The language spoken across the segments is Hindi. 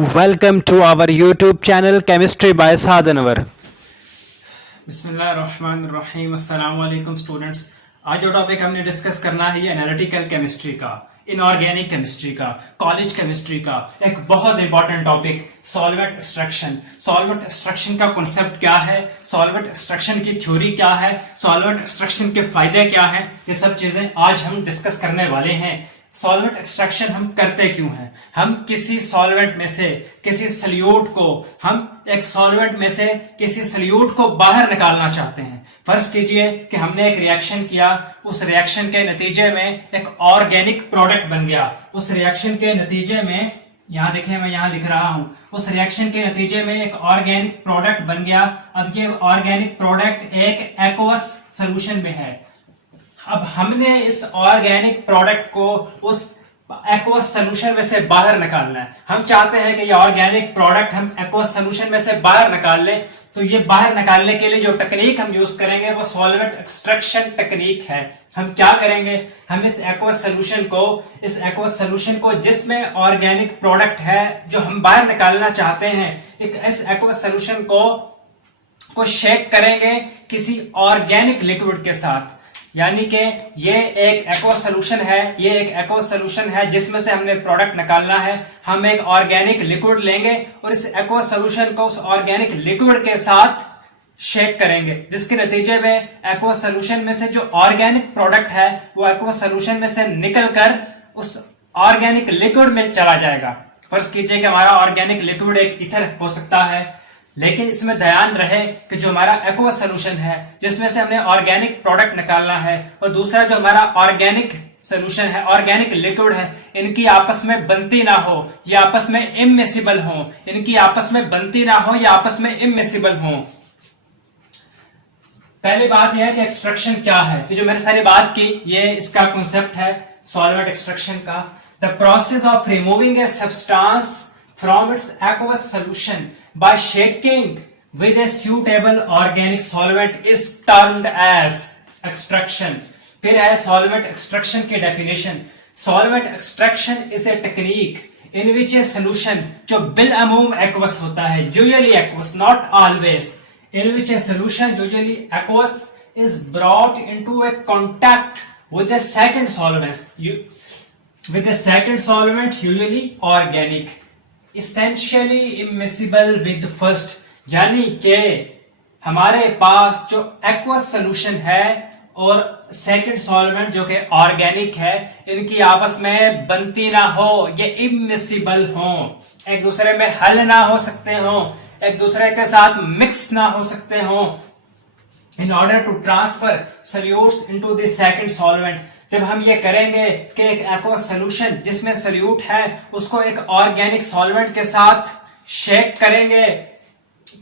Welcome to our YouTube channel Chemistry by Saad Anwar. बिस्मिल्लाहिर्रहमानिर्रहीम अस्सलाम वालेकुम स्टूडेंट्स। आज जो टॉपिक हमने डिस्कस करना है ये एनालिटिकल केमिस्ट्री का, इनऑर्गेनिक केमिस्ट्री का, कॉलेज केमिस्ट्री का एक बहुत important topic solvent extraction. Solvent extraction का कॉन्सेप्ट क्या है, सॉल्वेंट एक्सट्रैक्शन की थ्योरी क्या है, सॉल्वेंट एक्सट्रैक्शन के फायदे क्या हैं, ये सब चीजें आज हम डिस्कस करने वाले हैं। सॉल्वेंट एक्सट्रैक्शन हम करते क्यों हैं? हम किसी सॉल्वेंट में से किसी सल्यूट को किसी सल्यूट को बाहर निकालना चाहते हैं। फर्ज कीजिए कि हमने एक रिएक्शन किया, उस रिएक्शन के नतीजे में एक ऑर्गेनिक प्रोडक्ट बन गया। उस रिएक्शन के नतीजे में यहां देखिए, मैं यहां लिख रहा हूं, उस रिएक्शन के नतीजे में एक ऑर्गेनिक प्रोडक्ट बन गया। अब ये ऑर्गेनिक प्रोडक्ट एक एक्वस सॉल्यूशन में है। अब हमने इस ऑर्गेनिक प्रोडक्ट को उस एक्वस सॉल्यूशन में से बाहर निकालना है। हम चाहते हैं कि ये ऑर्गेनिक प्रोडक्ट हम एक्वस सॉल्यूशन में से बाहर निकाल लें। तो ये बाहर निकालने के लिए जो टेक्निक हम यूज करेंगे वो सॉल्वेंट एक्सट्रैक्शन टेक्निक है। हम क्या करेंगे, हम इस एक्वस सॉल्यूशन को जिसमें ऑर्गेनिक प्रोडक्ट है जो हम बाहर निकालना चाहते हैं, इस एक्वस सॉल्यूशन को शेक करेंगे किसी ऑर्गेनिक लिक्विड के साथ। यानी कि ये एक एक्वस सॉल्यूशन है जिसमें से हमने प्रोडक्ट निकालना है। हम एक ऑर्गेनिक लिक्विड लेंगे और इस एक्वस सॉल्यूशन को उस ऑर्गेनिक लिक्विड के साथ शेक करेंगे, जिसके नतीजे में एक्वस सॉल्यूशन में से जो ऑर्गेनिक प्रोडक्ट है वो एक्वस सॉल्यूशन में से निकलकर उस ऑर्गेनिक लिक्विड में चला जाएगा। फर्ज कीजिए कि हमारा ऑर्गेनिक लिक्विड एक ईथर हो सकता है, लेकिन इसमें ध्यान रहे कि जो हमारा एक्वस सॉल्यूशन है जिसमें से हमने ऑर्गेनिक प्रोडक्ट निकालना है और दूसरा जो हमारा ऑर्गेनिक सॉल्यूशन है, ऑर्गेनिक लिक्विड है, इनकी आपस में बनती ना हो, ये आपस में इमिसिबल हो, पहली बात यह है कि एक्सट्रैक्शन क्या है। ये जो मैंने सारी बात की ये इसका कॉन्सेप्ट है सॉल्वेंट एक्सट्रैक्शन का। The process of removing a substance from its aqueous solution by shaking with a suitable organic solvent is termed as extraction। फिर है solvent extraction की definition। solvent extraction is a technique in which a solution जो बिलअमूम aqueous होता है, usually aqueous not always, in which a solution usually aqueous is brought into a contact with a second solvent usually organic essentially immiscible with first। यानी कि हमारे पास जो एक्वस सॉल्यूशन है और सेकंड सॉल्वेंट जो कि ऑर्गेनिक है, इनकी आपस में बनती ना हो, ये इमिसिबल हो, एक दूसरे में हल ना हो सकते हो, एक दूसरे के साथ मिक्स ना हो सकते हो। In order to transfer solutes into the second solvent, जब हम ये करेंगे कि एक एक्वस सॉल्यूशन जिसमें सॉल्यूट है उसको एक ऑर्गेनिक सॉल्वेंट के साथ शेक करेंगे,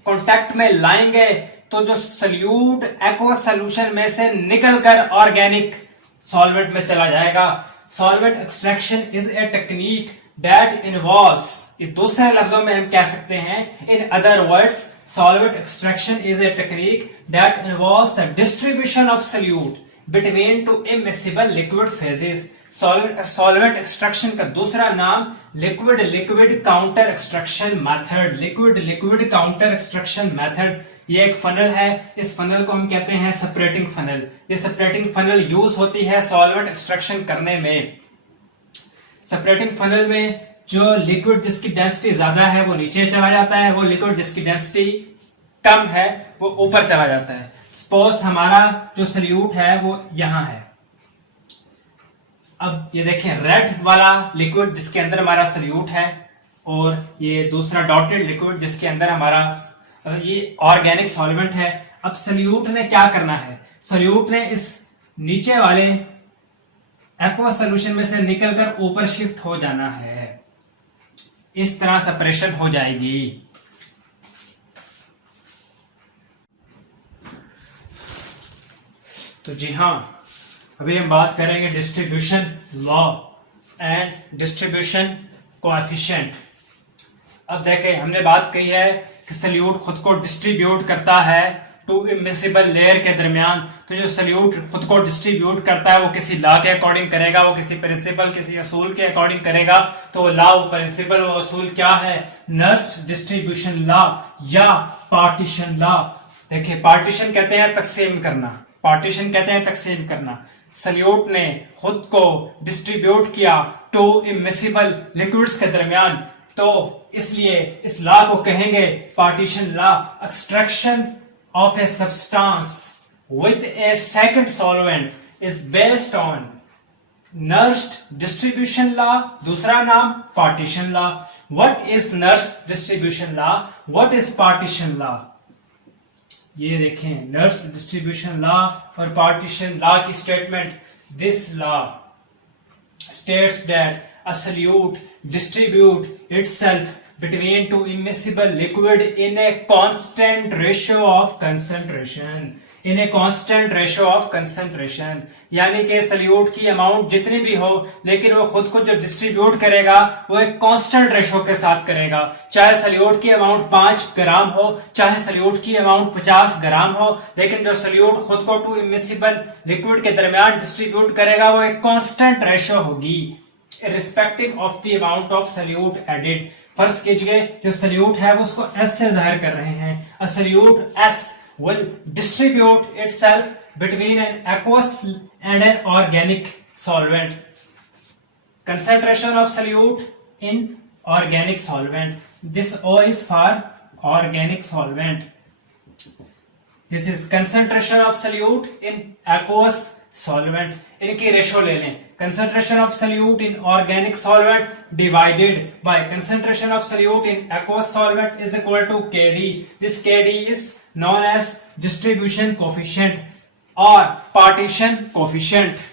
कांटेक्ट में लाएंगे, तो जो सॉल्यूट एक्वस सॉल्यूशन में से निकलकर ऑर्गेनिक सॉल्वेंट में चला जाएगा। Solvent extraction is a technique that involves, इस दूसरे लफ्जों में हम कह सकते हैं, in other words solvent extraction is a technique that involves the distribution of solute between two immiscible liquid phases। Solvent extraction का दूसरा नाम लिक्विड काउंटर एक्सट्रैक्शन मेथड। ये एक फनल है, इस फनल को हम कहते हैं सेपरेटिंग फनल। ये सेपरेटिंग फनल यूज होती है सॉल्वेंट एक्सट्रैक्शन करने में। सेपरेटिंग फनल में जो लिक्विड जिसकी डेंसिटी ज्यादा है वो नीचे चला जाता है, वो लिक्विड जिसकी डेंसिटी कम है वो ऊपर चला जाता है। सपोज हमारा जो सॉल्यूट है वो यहां है। अब ये देखें, रेड वाला लिक्विड जिसके अंदर हमारा सॉल्यूट है और ये दूसरा डॉटेड लिक्विड जिसके अंदर हमारा ये ऑर्गेनिक सॉल्वेंट है। अब सॉल्यूट ने क्या करना है, सॉल्यूट ने इस नीचे वाले एक्वस सॉल्यूशन में से निकलकर ऊपर शिफ्ट हो जाना है, इस तरह सेपरेशन हो जाएगी। तो जी हाँ, अभी हम बात करेंगे distribution law and distribution coefficient. अब देखें, हमने बात की है कि सॉल्यूट खुद को डिस्ट्रीब्यूट करता है टू इमिसिबल लेयर के दरमियान। तो जो सल्यूट खुद को डिस्ट्रीब्यूट करता है वो किसी लॉ के अकॉर्डिंग करेगा, वो किसी प्रिंसिपल किसी असूल के अकॉर्डिंग करेगा। तो वो लॉ, वो प्रिंसिपल, वो असूल क्या है? नर्स डिस्ट्रीब्यूशन लॉ या पार्टीशन लॉ। देखिए पार्टीशन कहते हैं तकसीम करना, पार्टीशन कहते हैं तकसीम करना। सल्यूट ने खुद को डिस्ट्रीब्यूट किया टू इमिसिबल लिक्विड्स के दरमियान, तो इसलिए इस लॉ को कहेंगे partition law. Extraction of a substance with A second solvent is based on nursed distribution law, दूसरा नाम partition law. What is nursed distribution law, what is partition law? ये देखें नर्स डिस्ट्रीब्यूशन लॉ और पार्टीशन लॉ की statement. This law states that a solute distribute itself between two immiscible liquid in a constant ratio of concentration, in a constant ratio of concentration। यानी कि सल्यूट की अमाउंट जितनी भी हो लेकिन वो खुद को जो डिस्ट्रीब्यूट करेगा वो एक कांस्टेंट रेशो के साथ करेगा। चाहे सल्यूट की अमाउंट 5 ग्राम हो, चाहे सल्यूट की अमाउंट 50 ग्राम हो, लेकिन जो सल्यूट खुद को टू इमिसिबल लिक्विड के दरमियान डिस्ट्रीब्यूट करेगा वो एक कांस्टेंट रेशो होगी irrespective of the amount of solute added। फर्ज कीजिए जो सल्यूट है वो उसको S से जाहिर कर रहे हैं। A solute S will distribute itself between an aqueous and an organic solvent। Concentration of solute in organic solvent, this O is for organic solvent। This is concentration of solute in aqueous solvent। इनकी रेशो ले लें, concentration of solute in organic solvent divided by concentration of solute in aqueous solvent is equal to Kd। This Kd is known as distribution coefficient or partition coefficient।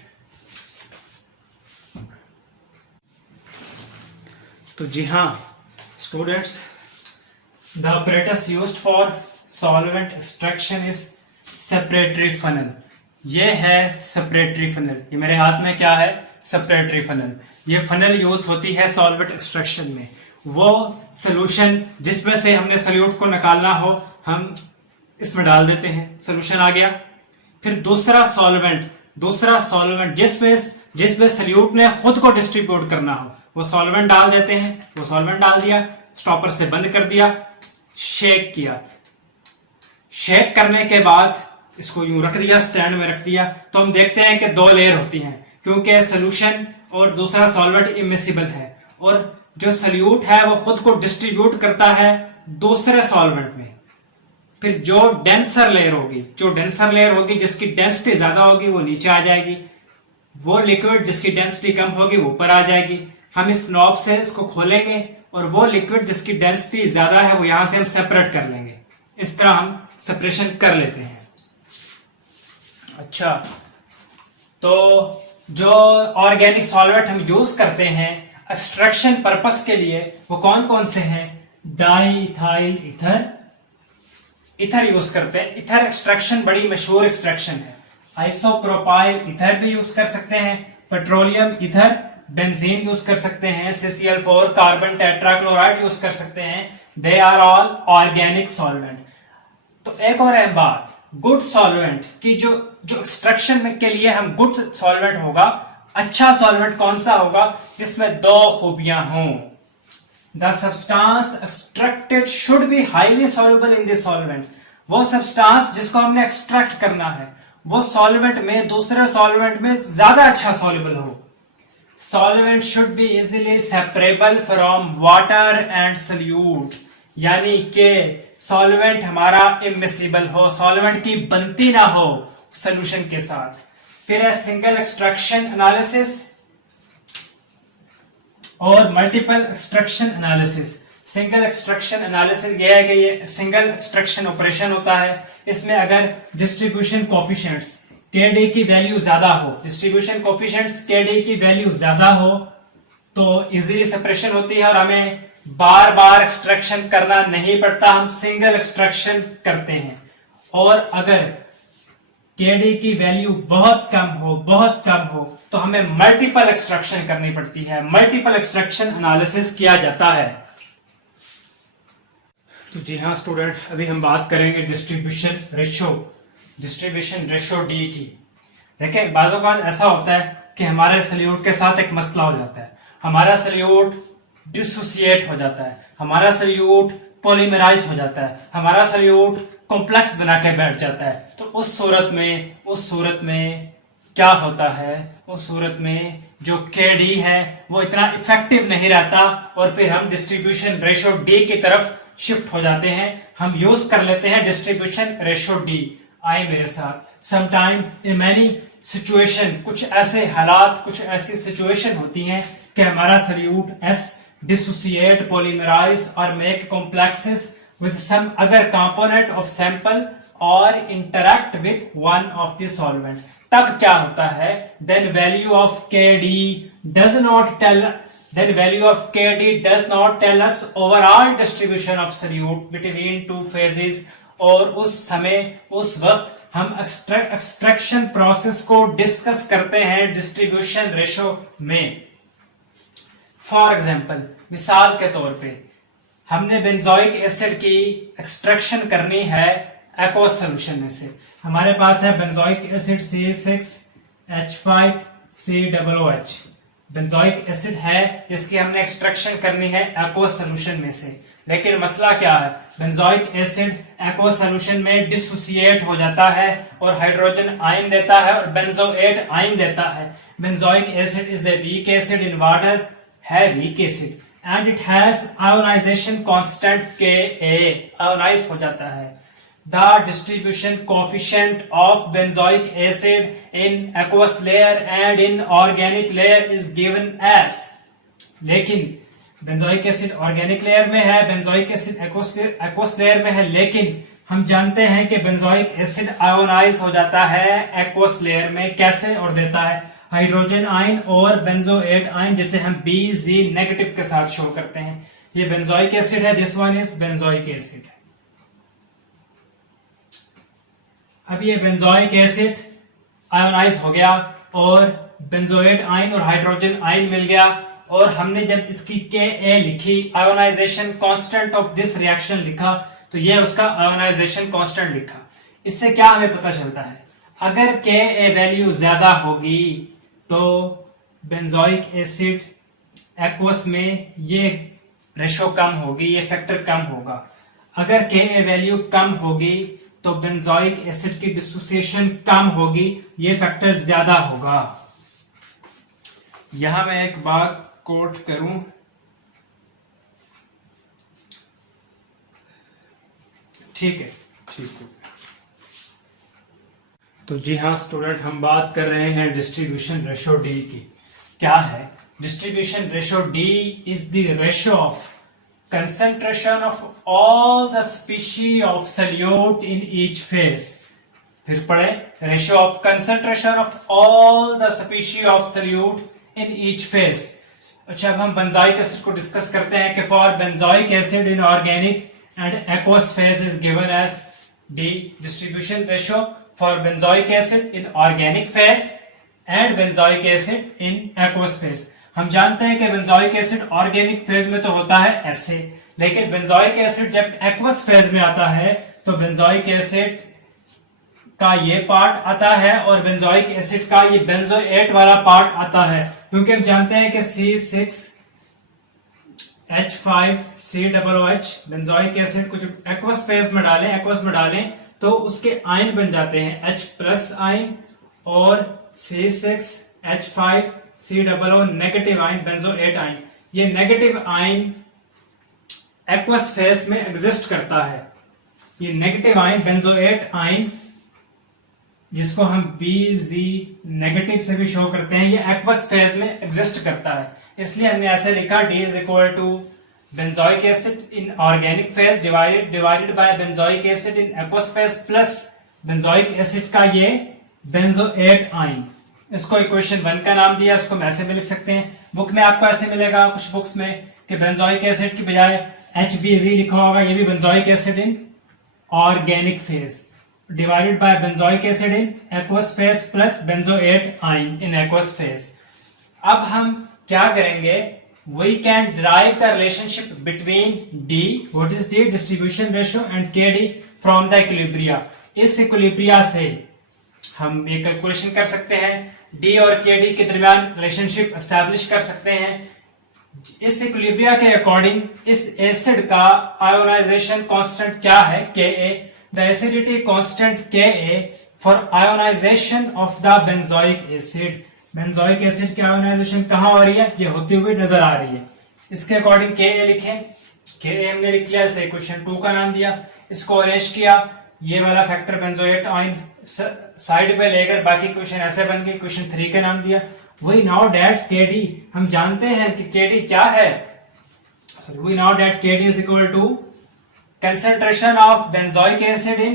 तो जी हाँ students, the apparatus used for solvent extraction is separatory funnel। ये है सेपरेटरी फनल। ये मेरे हाथ में क्या है? सेपरेटरी फनल। ये फनल यूज होती है सॉल्वेंट एक्सट्रैक्शन में। वो सॉल्यूशन जिसमें से हमने सॉल्यूट को निकालना हो हम इसमें डाल देते हैं, सॉल्यूशन आ गया। फिर दूसरा सॉल्वेंट जिसमें सॉल्यूट ने खुद को डिस्ट्रीब्यूट करना हो वो सॉल्वेंट डाल देते हैं। वो सॉल्वेंट डाल दिया, स्टॉपर से बंद कर दिया, शेक किया। शेक करने के बाद इसको यूं रख दिया, स्टैंड में रख दिया। तो हम देखते हैं कि 2 लेयर होती हैं क्योंकि सॉल्यूशन और दूसरा सॉल्वेंट इमिसिबल है और जो सॉल्यूट है वो खुद को डिस्ट्रीब्यूट करता है दूसरे सॉल्वेंट में। फिर जो डेंसर लेयर होगी जिसकी डेंसिटी ज्यादा होगी वो नीचे आ जाएगी, वो लिक्विड जिसकी डेंसिटी कम होगी वो ऊपर आ जाएगी। हम इस नॉब से इसको खोलेंगे और वो लिक्विड जिसकी डेंसिटी ज्यादा है वो यहां से हम सेपरेट कर लेंगे। इस तरह हम सेपरेशन कर लेते हैं। अच्छा, तो जो ऑर्गेनिक सॉल्वेंट हम यूज करते हैं एक्सट्रैक्शन पर्पस के लिए वो कौन कौन से हैं? डाईइथाइल ईथर यूज करते हैं। ईथर एक्सट्रैक्शन बड़ी मशहूर एक्सट्रैक्शन है। आइसोप्रोपाइल ईथर भी यूज कर सकते हैं, पेट्रोलियम ईथर, बेंजीन यूज कर सकते हैं, CCl4 कार्बन टेट्राक्लोराइड यूज कर सकते हैं। They are all organic solvent. तो एक और अहम बात, गुड सॉल्वेंट की जो एक्सट्रैक्शन में के लिए हम गुड सॉल्वेंट होगा, अच्छा सॉल्वेंट कौन सा होगा? जिसमें 2 खूबियां हों। The substance extracted should be highly soluble in the solvent. वो सब्सटेंस जिसको हमने एक्सट्रैक्ट करना है वो सॉल्वेंट में, दूसरे सॉल्वेंट में ज्यादा अच्छा सॉल्युबल हो। Solvent should be easily separable from water and solute, यानी कि सॉल्वेंट हमारा इमिसिबल हो, सॉल्वेंट की बनती ना हो सॉल्यूशन के साथ। फिर है सिंगल एक्सट्रैक्शन एनालिसिस और multiple extraction analysis. Single extraction analysis यह है कि ये सिंगल एक्सट्रैक्शन ऑपरेशन होता है। इसमें अगर डिस्ट्रीब्यूशन कोफिशिएंट्स Kd की वैल्यू ज्यादा हो, डिस्ट्रीब्यूशन कोफिशिएंट्स Kd की वैल्यू ज्यादा हो तो इजीली सेपरेशन होती है और हमें बार बार एक्सट्रैक्शन करना नहीं पड़ता, हम सिंगल एक्सट्रैक्शन करते हैं। और अगर Kd की वैल्यू बहुत कम हो तो हमें मल्टीपल एक्सट्रैक्शन करनी पड़ती है, मल्टीपल एक्सट्रैक्शन एनालिसिस किया जाता है। तो जी हाँ स्टूडेंट, अभी हम बात करेंगे डिस्ट्रीब्यूशन रेशो डी की। देखिए बाज़ों का ऐसा होता है कि हमारे सल्यूट के साथ एक मसला हो जाता है, हमारा सल्यूट डिसोसिएट हो जाता है, हमारा सल्यूट पॉलीमराइज हो जाता है, हमारा सल्यूट कॉम्प्लेक्स बना के बैठ जाता है। तो उस सूरत में क्या होता है, उस सूरत में जो KD है वो इतना इफेक्टिव नहीं रहता और फिर हम डिस्ट्रीब्यूशन रेशो D की तरफ शिफ्ट हो जाते हैं। हम यूज कर लेते हैं डिस्ट्रीब्यूशन रेशो D। आए मेरे साथ। समटाइम इन मैनी सिचुएशन, कुछ ऐसे हालात, कुछ ऐसी सिचुएशन होती हैं कि हमारा सल्यूट S डिसोसिएट, पॉलीमराइज और make complexes with some other component of sample or interact with one of the solvent। तब क्या होता है, then value of KD does not tell us overall distribution of solute between two phases। और उस समय उस वक्त हम एक्सट्रैक्शन प्रोसेस को डिस्कस करते हैं डिस्ट्रीब्यूशन रेशो में। फॉर एग्जाम्पल, मिसाल के तौर पे हमने बेंजोइक एसिड की एक्सट्रैक्शन करनी है एक्वस सॉल्यूशन में से। हमारे पास है benzoic acid C6H5COOH benzoic acid है जिसकी हमने एक्सट्रैक्शन करनी है एक्वस सॉल्यूशन में से। लेकिन मसला क्या है, बेंजोइक एसिड एक्वस सॉल्यूशन में डिसोसिएट हो जाता है और हाइड्रोजन आयन देता है और बेंजोएट आयन देता है। Benzoic acid is a weak acid in water, है weak acid and it has ionization constant Ka, ionize हो जाता है। The distribution coefficient of benzoic acid in aqueous layer and in organic layer is given as। लेकिन बेंजोइक एसिड ऑर्गेनिक लेयर में है, बेंजोइक एसिड एक्वस लेयर में है, लेकिन हम जानते हैं कि बेंजोइक एसिड आयोनाइज हो जाता है एक्वस लेयर में। कैसे? और देता है हाइड्रोजन आयन और बेंजोएट आयन, जिसे हम Bz नेगेटिव के साथ शो करते हैं। ये बेंजोइक एसिड है, this one is benzoic acid. अब ये बेंजोइक एसिड आयोनाइज हो गया और बेंजोएट आयन और हाइड्रोजन आयन मिल गया, और हमने जब इसकी Ka लिखी, ionization constant of this reaction लिखा, तो ये उसका आयोनाइजेशन कांस्टेंट लिखा। इससे क्या हमें पता चलता है, अगर Ka वैल्यू ज्यादा होगी तो बेंजोइक एसिड एक्वस में ये रेशो कम होगी, ये फैक्टर कम होगा। अगर Ka वैल्यू कम होगी तो बेंजोइक एसिड की डिसोसिएशन कम होगी, ये फैक्टर ज्यादा होगा। यहां मैं एक बात कोट करूं, ठीक है। तो जी हाँ स्टूडेंट, हम बात कर रहे हैं डिस्ट्रीब्यूशन रेशो डी की। क्या है distribution ratio D? Is the ratio of concentration of all the species of solute in each phase. फिर पढ़े, ratio of concentration of all the species of solute in each phase. अच्छा, अब हम बेंजोइक एसिड को डिस्कस करते हैं कि for benzoic acid in organic and aqueous phase is given as D. Distribution ratio for benzoic acid in organic phase and benzoic acid in aqueous phase। हम जानते हैं कि benzoic acid organic phase में तो होता है ऐसे, लेकिन benzoic acid जब aqueous phase में आता है तो benzoic acid का ये पार्ट आता है और benzoic acid का ये benzoate वाला पार्ट आता है, क्योंकि हम जानते हैं कि C6H5COOH benzoic acid को जब aqueous phase में डालें तो उसके आयन बन जाते हैं H प्लस आयन और C6H5COO negative ion, benzoate ion. ये नेगेटिव आयन एक्वस फेज में एग्जिस्ट करता है। ये नेगेटिव आयन बेंजोएट आयन, जिसको हम Bz नेगेटिव से भी शो करते हैं, ये एक्वस फेज में एग्जिस्ट करता है। इसलिए हमने ऐसे लिखा D is equal to benzoic acid in organic phase divided by benzoic acid in aqueous phase plus benzoic acid का ये benzoate आयन। इसको इक्वेशन 1 का नाम दिया, इसको हम ऐसे भी लिख सकते हैं। बुक में आपको ऐसे मिलेगा कुछ बुक्स में कि benzoic acid की बजाय HBz लिखा होगा, ये भी benzoic acid in organic phase divided by benzoic acid in aqueous phase plus benzoate ion in aqueous phase। अब हम क्या करेंगे we can derive the relationship between D, what is D distribution ratio, and KD from the equilibria. इस equilibria से हम ये कैलकुलेशन कर सकते हैं, D और KD के दरमियान रिलेशनशिप एस्टैब्लिश कर सकते हैं. इस इक्विलिब्रिया के अकॉर्डिंग इस एसिड का आयोनाइजेशन कांस्टेंट क्या है, Ka. The acidity constant Ka for ionization of the benzoic acid. Benzoic acid की आयोनाइजेशन कहां हो रही है, ये होती हुई नजर आ रही है. इसके अकॉर्डिंग Ka लिखें. Ka हमने लिख लिया, इसे इक्वेशन 2 का नाम दिया. इसको अरेंज किया, ये वाला फैक्टर बेंजोएट आयन साइड पे लेकर बाकी इक्वेशन ऐसे बन गई. इक्वेशन 3 का नाम दिया. We know that Kd, हम जानते हैं कि Kd क्या है. We know that Kd is equal to concentration of benzoic acid in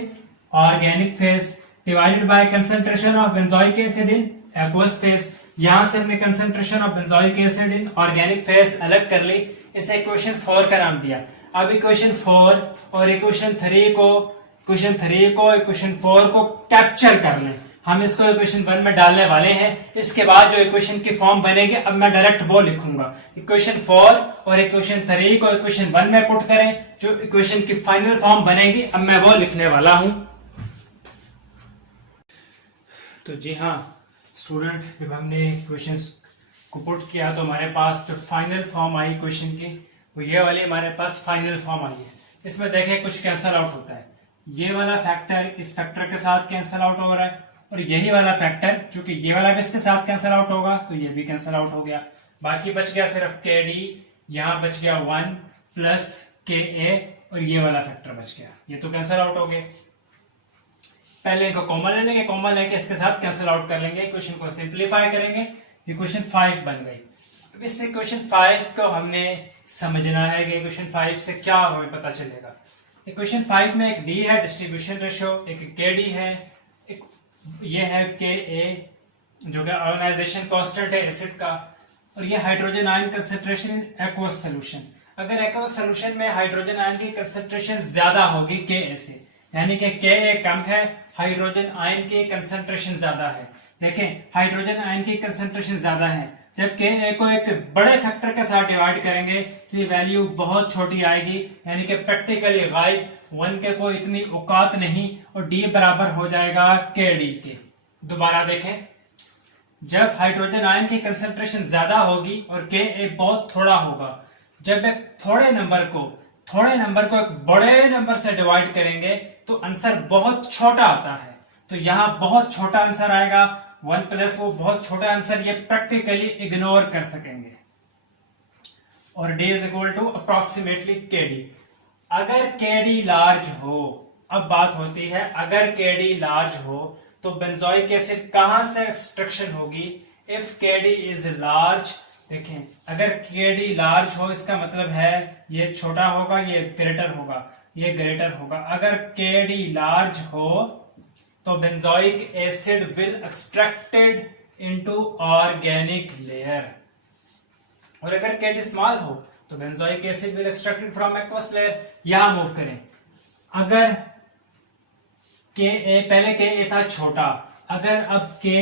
organic phase divided by concentration of benzoic acid in aqueous phase. यहां से हमने concentration of benzoic acid in organic phase अलग कर ली, इसे इक्वेशन 4 का नाम दिया. अब इक्वेशन 4 और इक्वेशन 3 को इक्वेशन 4 को कैप्चर कर लें. हम इसको इक्वेशन 1 में डालने वाले हैं. इसके बाद जो इक्वेशन की फॉर्म बनेगी, अब मैं डायरेक्ट वो लिखूंगा. इक्वेशन 4 और इक्वेशन 3 को इक्वेशन 1 में पुट करें, जो इक्वेशन की फाइनल फॉर्म बनेगी अब मैं वो लिखने वाला हूं. तो जी हाँ स्टूडेंट, जब हमने इक्वेशंस को पुट किया तो हमारे पास जो फाइनल फॉर्म आई इक्वेशन की, वो ये वाली हमारे पास फाइनल फॉर्म आई है. इसमें देखें कुछ कैंसल आउट होता है. ये वाला फैक्टर इस फैक्टर के साथ कैंसल आउट हो रहा है, और यही वाला फैक्टर चूंकि ये वाला भी इसके साथ कैंसल आउट होगा तो ये भी कैंसल आउट हो गया. बाकी बच गया सिर्फ Kd, यहां बच गया 1 प्लस Ka, और ये वाला फैक्टर बच गया. ये तो कैंसल आउट हो गए. पहले इनको कॉमन ले लेंगे, कॉमन लेके इसके साथ कैंसल आउट कर लेंगे. इक्वेशन को सिंप्लीफाई करेंगे, इक्वेशन 5 बन गई. अब इस इक्वेशन 5 को हमने समझना है कि इक्वेशन 5 से क्या हमें पता चलेगा. इक्वेशन 5 में एक D है डिस्ट्रीब्यूशन रेशियो, एक Kd है, एक ये है Ka जो कि आयोनाइजेशन कांस्टेंट है एसिड का, और ये hydrogen ion concentration in aqueous solution. अगर एक्वस सॉल्यूशन में हाइड्रोजन आयन की कंसंट्रेशन ज्यादा होगी Ka से, यानी कि Ka कम है, हाइड्रोजन आयन की कंसंट्रेशन ज्यादा है. देखें हाइड्रोजन आयन की कंसंट्रेशन ज्यादा है, जब Ka को एक बड़े फैक्टर के साथ डिवाइड करेंगे तो ये वैल्यू बहुत छोटी आएगी, यानी कि प्रैक्टिकली गायब. 1 के कोई इतनी औकात नहीं, और D बराबर हो जाएगा Kd के. दोबारा देखें, जब हाइड्रोजन आयन की कंसंट्रेशन ज्यादा होगी और Ka बहुत थोड़ा होगा, जब एक थोड़े नंबर को एक बड़े नंबर से डिवाइड करेंगे तो आंसर बहुत छोटा आता है. तो यहां बहुत छोटा आंसर आएगा. 1 प्लस वो बहुत छोटा आंसर ये प्रैक्टिकली इग्नोर कर सकेंगे. और D is equal to approximately Kd. अगर Kd लार्ज हो, अब बात होती है अगर Kd लार्ज हो तो बेंजोइक एसिड कहां से एक्सट्रैक्शन होगी. इफ Kd इज लार्ज, देखें अगर Kd लार्ज हो इसका मतलब है ये छोटा होगा, ये ग्रेटर होगा, ये ग्रेटर होगा. अगर Kd लार्ज हो तो benzoic acid will extracted into organic layer, और अगर Kd स्मॉल हो तो benzoic acid will extracted from aqueous layer. यहां मूव करें, अगर Ka पहले Ka था छोटा, अगर अब Ka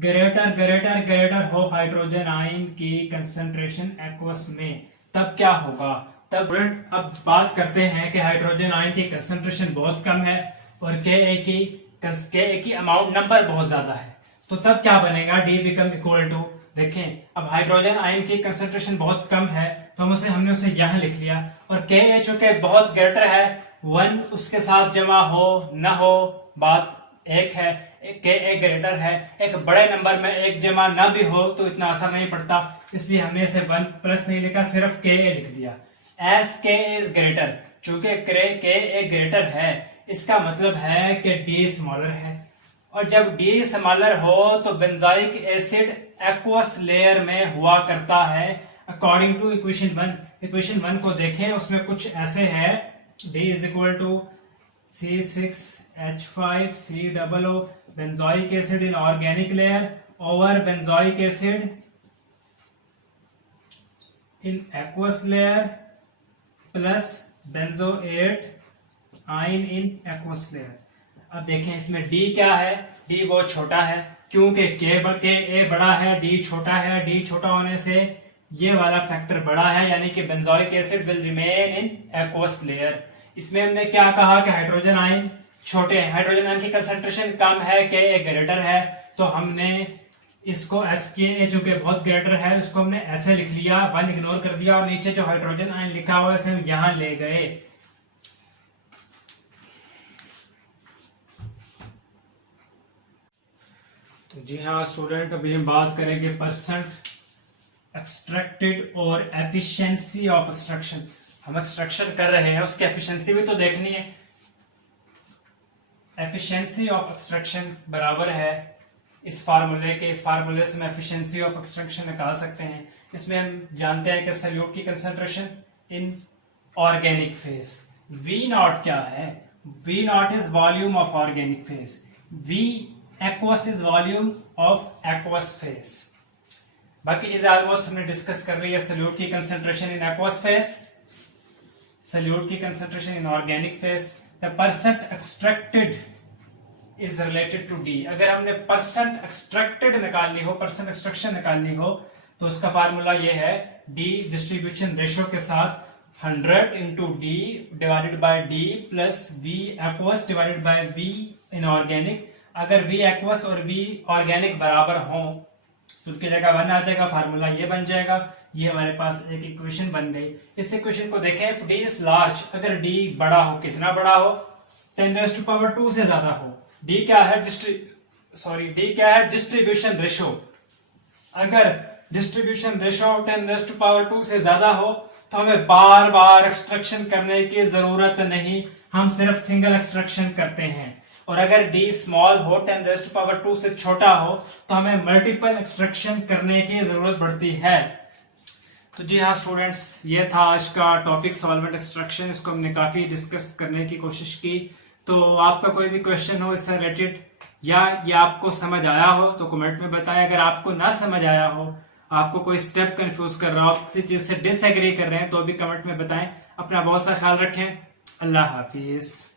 ग्रेटर हो हाइड्रोजन आयन की कंसंट्रेशन एक्वस में, तब क्या होगा. तब अब बात करते हैं कि हाइड्रोजन आयन की कंसंट्रेशन बहुत कम है और Ka की अमाउंट नंबर बहुत ज्यादा है, तो तब क्या बनेगा. D बिकम इक्वल टू, देखें अब हाइड्रोजन आयन की कंसंट्रेशन बहुत कम है तो हमने उसे यहां लिख लिया, और Ka चूंकि बहुत ग्रेटर है, 1 उसके साथ जमा हो न हो बात एक है. Ka ग्रेटर है, एक बड़े नंबर में एक जमा ना भी हो तो इतना असर नहीं पड़ता, इसलिए हमने इसे 1 प्लस नहीं लिखा, सिर्फ Ka लिख दिया. एज Ka इज ग्रेटर, चूंकि Ka ग्रेटर है इसका मतलब है कि D स्मॉलर है, और जब D स्मॉलर हो तो बेंजोइक एसिड एक्वस लेयर में हुआ करता है अकॉर्डिंग टू इक्वेशन 1. इक्वेशन 1 को देखें, उसमें कुछ ऐसे है. D is equal to C6H5COO benzoic acid in organic layer over benzoic acid in aqueous layer plus benzoate ion in aqueous layer. अब देखें इसमें D क्या है. D बहुत छोटा है क्योंकि Ka बड़ा है, D छोटा है. D छोटा होने से ये वाला फैक्टर बड़ा है, यानी कि benzoic acid will remain in aqueous layer. इसमें हमने क्या कहा कि हाइड्रोजन आयन छोटे हैं, हाइड्रोजन आयन की कंसंट्रेशन कम है, Ka ग्रेटर है, तो हमने इसको Ka जो कि बहुत ग्रेटर है उसको हमने ऐसे लिख लिया, 1 इग्नोर कर दिया और नीचे जो हाइड्रोजन आयन लिखा हुआ है इसे हम यहां ले गए। तो जी हाँ स्टूडेंट, अभी हम बात करेंगे परसेंट एक्सट्रैक्टेड और एफिशिएंसी ऑफ एक्सट्रैक्शन। हम एक्सट्रैक्शन कर रहे हैं, उसकी एफिशिएंसी भी तो देखनी है। एफिशिएंसी ऑफ एक्सट्रैक्शन बराबर है इस फार्मूले के, इस फार्मूले से हम एफिशिएंसी ऑफ एक्सट्रैक्शन निकाल सकते हैं। इसमें हम जानते हैं कि सॉल्यूट की concentration in organic phase, V naught क्या है, V naught is volume of organic phase, V aqueous is volume of aqueous phase. बाकी चीजें ऑलमोस्ट हमने डिस्कस कर ली है। सॉल्यूट की concentration in aqueous phase, solute की concentration in organic phase, the percent extracted is related to D. अगर हमने परसेंट एक्सट्रैक्टेड निकालनी हो, परसेंट एक्सट्रैक्शन निकालनी हो, तो उसका फार्मूला ये है डी डिस्ट्रीब्यूशन रेशियो के साथ 100 into D divided by D plus V aqueous divided by V inorganic. अगर वी एक्वस और वी ऑर्गेनिक बराबर हो तो उसकी जगह 1 आ जाएगा, फार्मूला ये बन जाएगा। ये हमारे पास एक इक्वेशन बन गई। इस इक्वेशन को देखें, इफ डी इज लार्ज, अगर डी बड़ा हो, कितना बड़ा हो, 10⁻² से ज्यादा हो। डी क्या है, डी क्या है, डिस्ट्रीब्यूशन रेशो। अगर डिस्ट्रीब्यूशन रेशो 10⁻² से ज्यादा हो तो हमें बार बार एक्सट्रैक्शन करने की जरूरत नहीं, हम सिर्फ सिंगल एक्सट्रैक्शन करते हैं। और अगर डी स्मॉल हो, 10⁻² से छोटा हो, तो हमें मल्टीपल एक्सट्रैक्शन करने की जरूरत पड़ती है। तो जी हाँ स्टूडेंट्स, ये था आज का टॉपिक सॉल्वेंट एक्सट्रैक्शन। इसको हमने काफी डिस्कस करने की कोशिश की। तो आपका कोई भी क्वेश्चन हो इससे रिलेटेड या ये आपको समझ आया हो तो कमेंट में बताएं। अगर आपको ना समझ आया हो, आपको कोई स्टेप कंफ्यूज कर रहा हो, किसी चीज से डिसएग्री कर रहे हैं, तो भी कमेंट में बताएं। अपना बहुत सा ख्याल रखें। अल्लाह हाफिज।